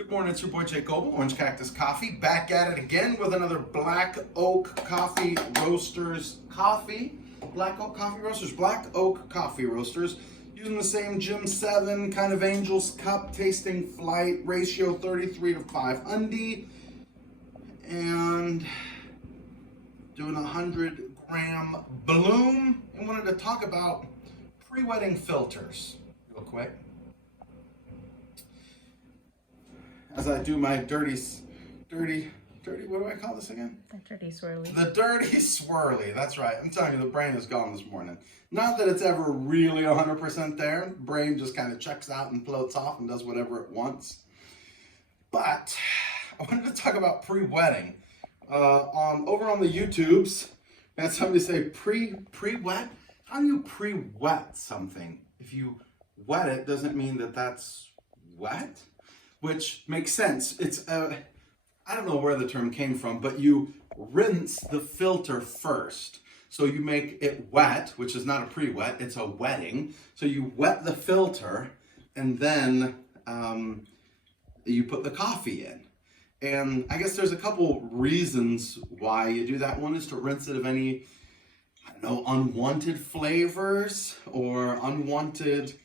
Good morning, it's your boy Jake Goble, Orange Cactus Coffee, back at it again with another Black Oak Coffee Roasters coffee. Black Oak Coffee Roasters, Black Oak Coffee Roasters, using the same Gym 7 kind of Angel's Cup tasting flight ratio 33 to 5 undi, and doing a 100-gram bloom, and wanted to talk about pre-wetting filters real quick. As I do my dirty, what do I call this again? The dirty swirly. The dirty swirly, that's right. I'm telling you, the brain is gone this morning. Not that it's ever really 100% there. Brain just kind of checks out and floats off and does whatever it wants. But I wanted to talk about pre-wetting. Over on the YouTubes, I had somebody say pre-wet? How do you pre-wet something? If you wet it, doesn't mean that that's wet? Which makes sense. It's, I don't know where the term came from, but you rinse the filter first. So you make it wet, which is not a pre-wet, it's a wetting. So you wet the filter and then you put the coffee in. And I guess there's a couple reasons why you do that. One is to rinse it of any, I don't know, unwanted flavors or unwanted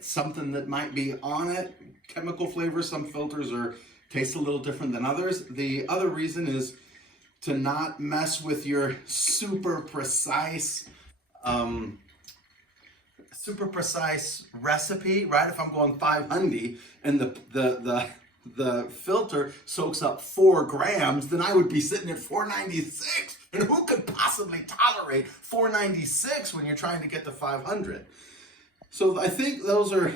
something that might be on it, chemical flavors. Some filters taste a little different than others. The other reason is to not mess with your super precise recipe, right? If I'm going 500 and the filter soaks up 4 grams, then I would be sitting at 496. And who could possibly tolerate 496 when you're trying to get to 500? So I think those are,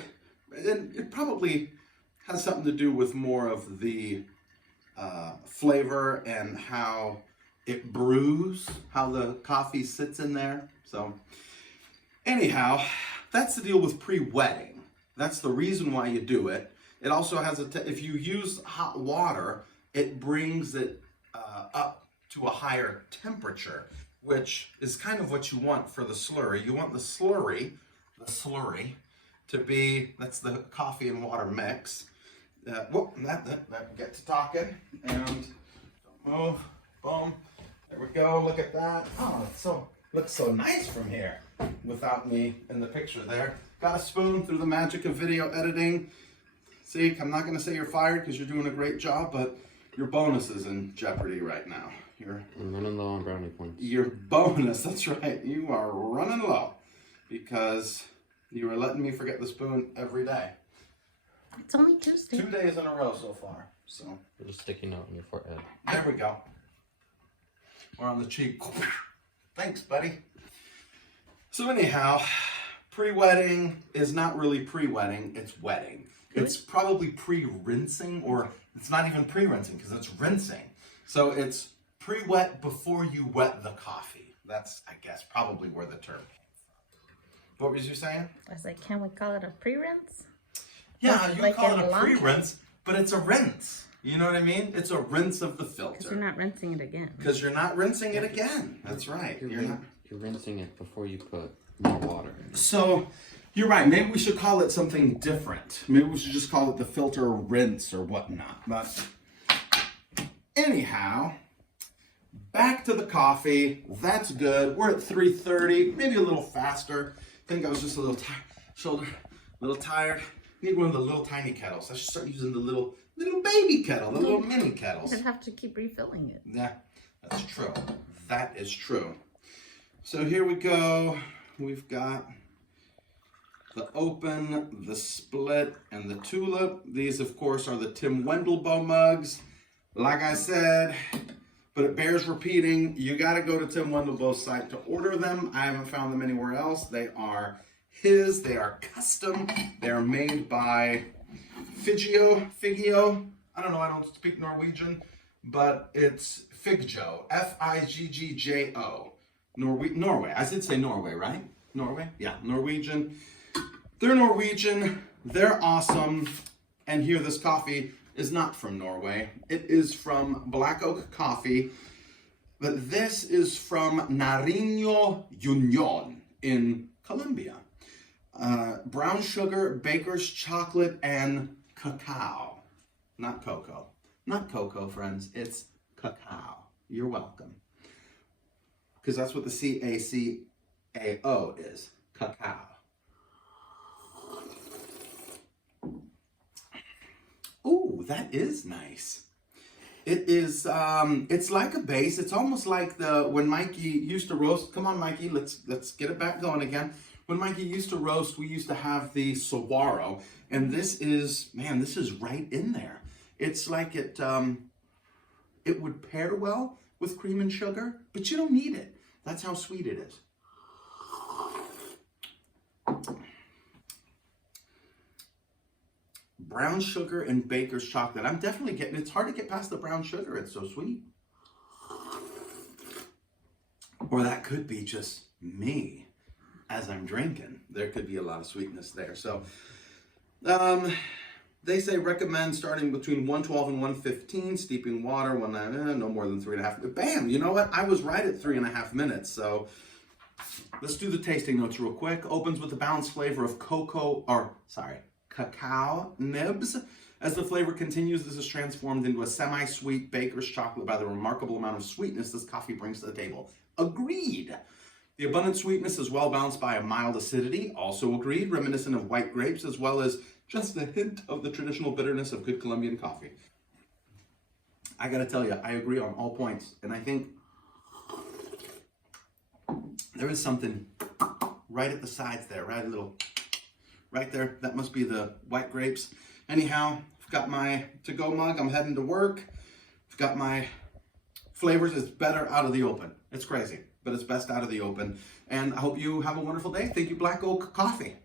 and it probably has something to do with more of the flavor and how it brews, how the coffee sits in there. So anyhow, that's the deal with pre-wetting. That's the reason why you do it. It also has if you use hot water, it brings it up to a higher temperature, which is kind of what you want for the slurry. You want the slurry to be, that's the coffee and water mix. That get to talking, and move, boom, there we go, look at that. Oh, looks so nice from here without me in the picture there. Got a spoon through the magic of video editing. See, I'm not going to say you're fired because you're doing a great job, but your bonus is in jeopardy right now. I'm running low on brownie points. Your bonus, that's right, you are running low because you are letting me forget the spoon every day. It's only Tuesday. 2 days in a row so far. So you're just sticking out on your forehead. There we go. Or on the cheek. Thanks, buddy. So anyhow, pre-wetting is not really pre-wetting, it's wetting. It's probably pre-rinsing, or it's not even pre-rinsing because it's rinsing. So it's pre-wet before you wet the coffee. That's, I guess, probably where the term came from. What was you saying? I was like, can we call it a pre-rinse? Yeah, you like call it a laundry? pre-rinse, but it's a rinse. You know what I mean? It's a rinse of the filter. Because you're not rinsing it again. Because you're not rinsing it again. That's right. You're rinsing it before you put more water in. So, you're right. Maybe we should call it something different. Maybe we should just call it the filter rinse or whatnot. But anyhow, back to the coffee. That's good. We're at 3:30, maybe a little faster. I think I was just a little tired, a little tired. Need one of the little tiny kettles. I should start using the little baby kettle, the little mini kettles. You'd have to keep refilling it. Yeah, that's true. That is true. So here we go. We've got the open, the split, and the tulip. These, of course, are the Tim Wendelboe mugs. Like I said, but it bears repeating, you got to go to Tim Wendelboe's site to order them. I haven't found them anywhere else. They are his. They are custom. They are made by Figio. I don't know. I don't speak Norwegian, but it's Figjo. Figjo. Norway. I did say Norway, right? Norway? Yeah, Norwegian. They're Norwegian. They're awesome. And here, this coffee is not from Norway. It is from Black Oak Coffee. But this is from Nariño Unión in Colombia. Brown sugar, baker's chocolate, and cacao, not cocoa. Not cocoa, friends. It's cacao. You're welcome. Because that's what the C-A-C-A-O is. Cacao. Ooh, that is nice. It is, it's like a base. It's almost like when Mikey used to roast. Come on, Mikey, let's get it back going again. When Mikey used to roast, we used to have the saguaro. And this is, man, this is right in there. It's like it would pair well with cream and sugar, but you don't need it. That's how sweet it is. Brown sugar and baker's chocolate. I'm definitely getting, it's hard to get past the brown sugar. It's so sweet. Or that could be just me as I'm drinking. There could be a lot of sweetness there. So, they say recommend starting between 112 and 115, steeping water, no more than 3.5. Bam! You know what? I was right at 3.5 minutes. So let's do the tasting notes real quick. Opens with a balanced flavor of cacao nibs. As the flavor continues, this is transformed into a semi-sweet baker's chocolate by the remarkable amount of sweetness this coffee brings to the table. Agreed. The abundant sweetness is well balanced by a mild acidity. Also agreed. Reminiscent of white grapes, as well as just a hint of the traditional bitterness of good Colombian coffee. I gotta tell you, I agree on all points. And I think there is something right at the sides there, right? A little, right there. That must be the white grapes. Anyhow, I've got my to-go mug. I'm heading to work. I've got my flavors. It's better out of the open. It's crazy, but it's best out of the open. And I hope you have a wonderful day. Thank you, Black Oak Coffee.